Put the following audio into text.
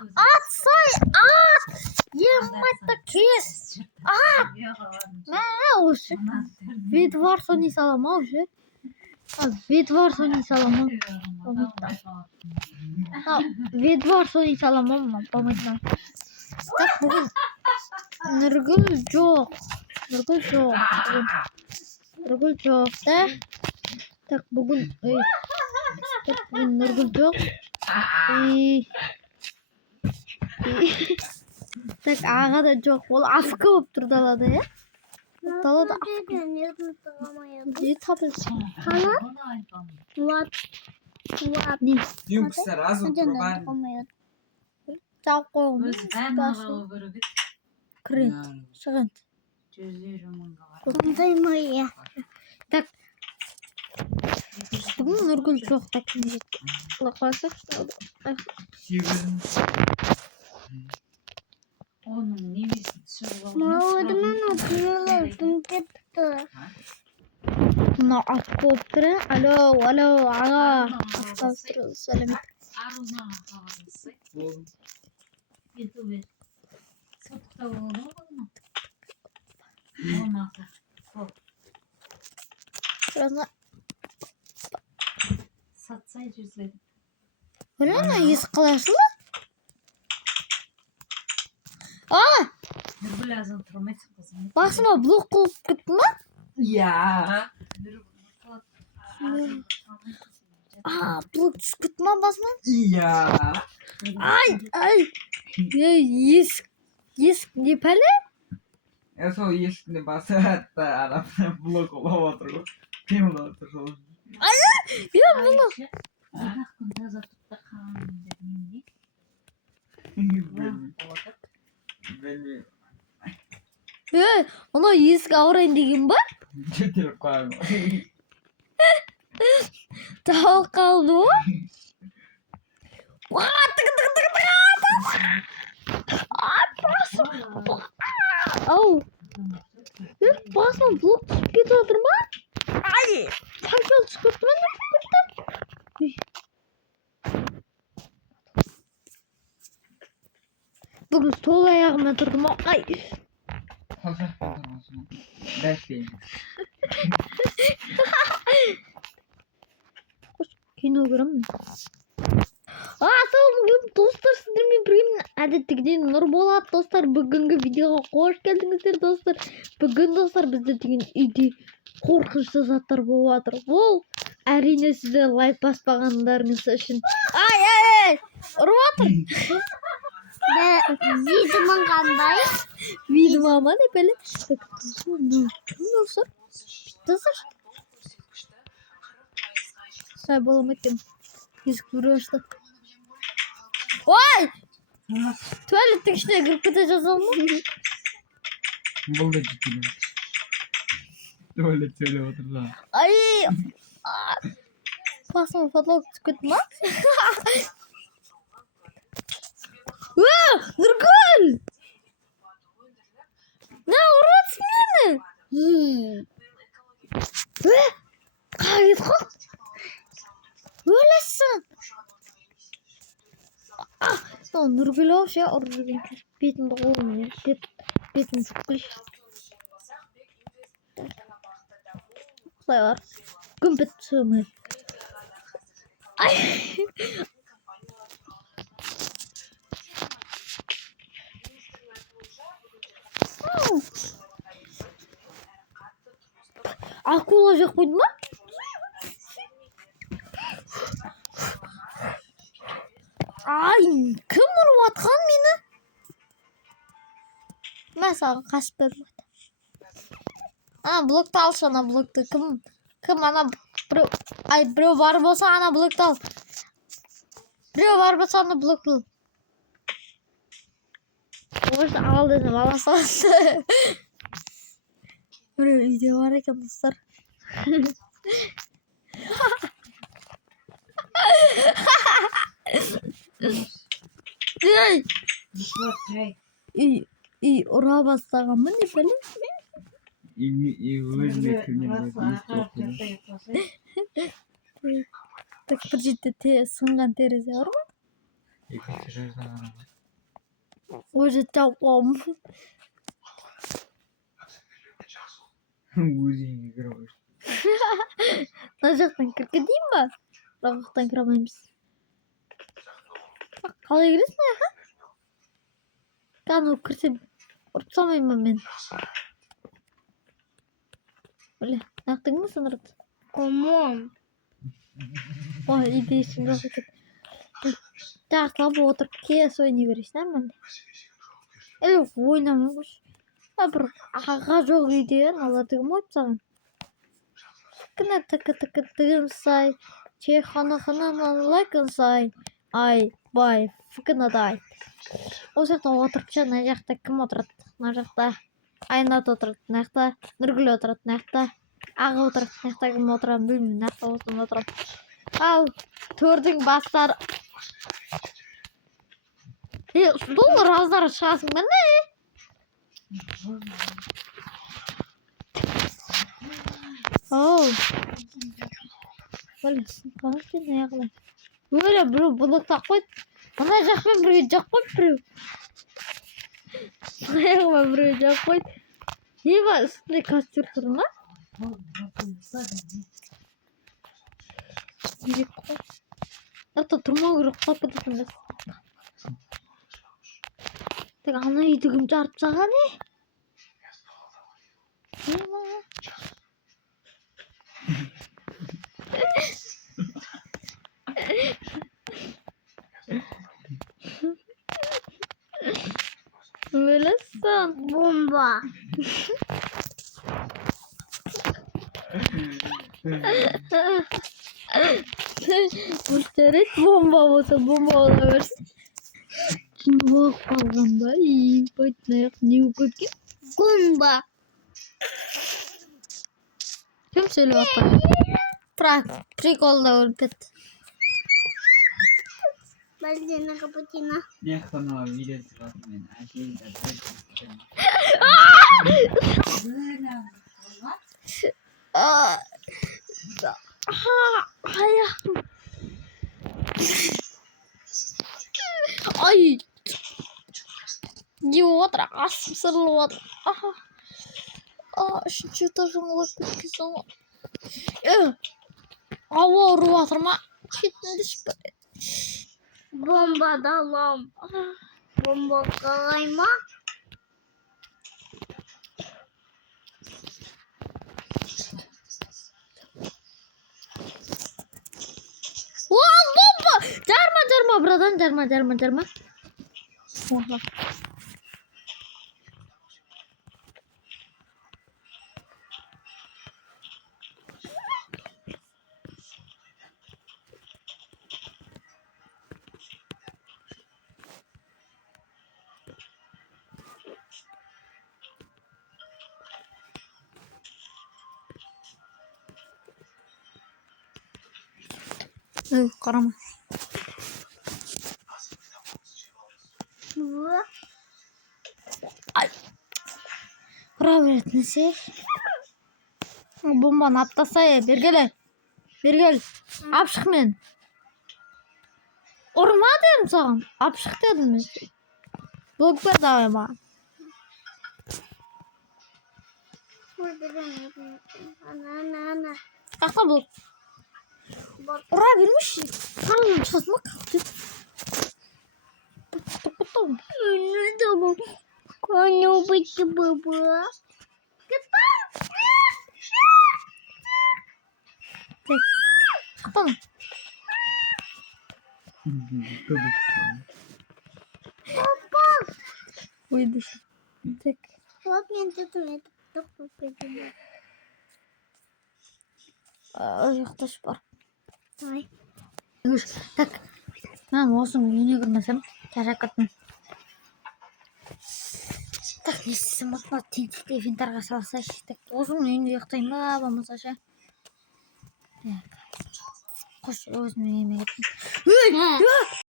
Atsay at. Yemekte kes. At. Ne olsun? Vid varsa ni salama olsun. Vid varsa ni salama. Vid varsa ni salama mı? Pamuktan. Tak bugün Nurgül yok. Nurgül yok. Nurgül yok da. Tak bugün Nurgül yok. Tak ağa da yok. Ol afkı болып тұр далада ya. Далада afkı. Ne tapılsın? Hala? What? Ne? Yok сразу пробаем. Тау қойым. Кірет. Шығын. Қоймай. Так. Бүгін Нұргүл жоқ та кім жетті. Құлақ қойсақ. Onun nevesi çırağı. Мауыдымен отырылып кетті. Мына ат болып тұр. Алло, аға. Сәлемет. Aruna havası. YouTube. Sotkta olur mu? Olmaz. Şurada. Satsay cüzleri. Öyle mi? Yüz kılarsın. Aa! Nurgül lazım turmayız kızım. Basma blok olup gitme. Ya. Aa, blok gitme basma. Ya. Ay. Yüz nepali? Eso ешкіні басы әтті арасына блок олап отыру. Кем олап отыру. Ya bunu. Zakın taza tuttu kanun dediğinde. Білмеймін. Ona yüz kavurayın degen бар. Жетеліп қоймын. Тау қалды о. Ау. Басыма блок түсіп кетіп отыр ма? Ай! Саршал түсіп кетті ма? Бүгін сол аяғыма тұрдым ау. Ай! Дәшпеймін. Кино көремін. Assalamualaikum dostlar, sizlerle birlikte әдеттегіден Нұрболат достар, бүгінгі видеоға қош келдіңіздер достар. Бүгін достар бізде деген үйде қорқынышты заттар болып жатыр. Ол әрине сіздер лайк баспағандарыңыз үшін. Ай! Ұрып жатыр. Видеоң қандай? Видеома не пеле? Достар. Сай боламайды екен. Есік біреу ашты. Ой! Туалеттің ішіне кіріп кете жазалым ма? Бұл да жетелі. Туалет сөйлеп отырса. Ай! Басыма фотлау түсіп кетті ма? Нұргүл! Не ұрасың мені? Қайыз қол? Өлесің! Нұргүл ау ше ұрып жүрген бетімді қолыммен бетімді жұққыш. Құлай бар. Күмпет сөмір. Ай! Акула жақ қойды ма? Ай, кім ұрып атқан мені? Мен саған қашып бердім. Ана блокты алшы, ана блокты. Кім ана біреу бар болса ана блокты ал. Біреу бар болса ана блокты ал. Оғышты ал десем ала салды. Біреу үйде бар екен достар. Үй ұра бастағанмын не білем. Өзіме кірген Так бір жерде сынған терезе бар ма? екі жерден ғана. Өзі тауқым. Өзіңе кіре қойшы. Мына жақтан кіргізейін ба? Мына жақтан кіре алмаймыз. Қалай кіресің аяқа? Қаны кірсем ұрып салмайын ба мен? Біле, нақтың ба сындырып? Комон. Ой, иди ішін жоқ екен. Жақсылап отырып кес ойнай берейсің, нормально. Әлі ойнамай қойшы. Бір аға жоқ үйде, алады кім ойып саған? Кіні тікі тігім сай, чайхана лайкын сай, ай, бай, фікінадай. Осы жақта отырып ша, мына жақта кім отырады? Мына жақта Айнат отырады, мына жақта Нұргүл отырады, мына жақта Аға отырады, мына жақта кім отырады, білмеймін, мына жақта осында отырады. Ал төрдің бастары. Сол раздары шығасың ба не? Оу. Böyle sıkıntı ne yapalım? Böyle bunu takıp ama jakpın bir jakpın bir. Ne yapalım bir jakpın? İyi var, ne kaçır kırma? İyi koy. Hatta turma grup kapatın. Tek ana idigim çarpsa ne? İyi var. Böylesin. Bomba. Müşteri bomba olsa bomba olabilirsin. Bak kalganda iyi. Koytnayak ne koyayım? Bomba. Kim söylüyor bana? Приколда өлпет. Балерина капучино. Не қана видео түсіріп мен әшейін Ayağım. Ay. Идиот, асым сырылып жатыр. Что-то жаңылып кеткенсің ғой. Ауа ұрып жатыр ма? Кетінді шықпады. Bomba далам. Bomba қалай ма? Уау, бомба! Жарма, братан, жарма. Ола. Қарама. Ай. Ұра беретін се. Бомбаны аптасай, бергелі. Апшық мен. Ұрма дедім саған. Апшық дедім мен. Блок бер давай ма. Ана. Қақта блок. Ұра бермеш. Қанын шығасың ма қақты. Потом. Не думал. Кто-нибудь было. Қақтан. Ойды. Так. Вот мне тут это только придумал. Ұяқташ бар. Давай. Так. Мен осының үйіне кірмесем, шаршап кеттім. Так, не істесем осыны тентекті винтарға салсайшы. Так, осының үйінде ұйықтайын ба, болмаса ше. Так. Қош өзімнің үйіме кеттім.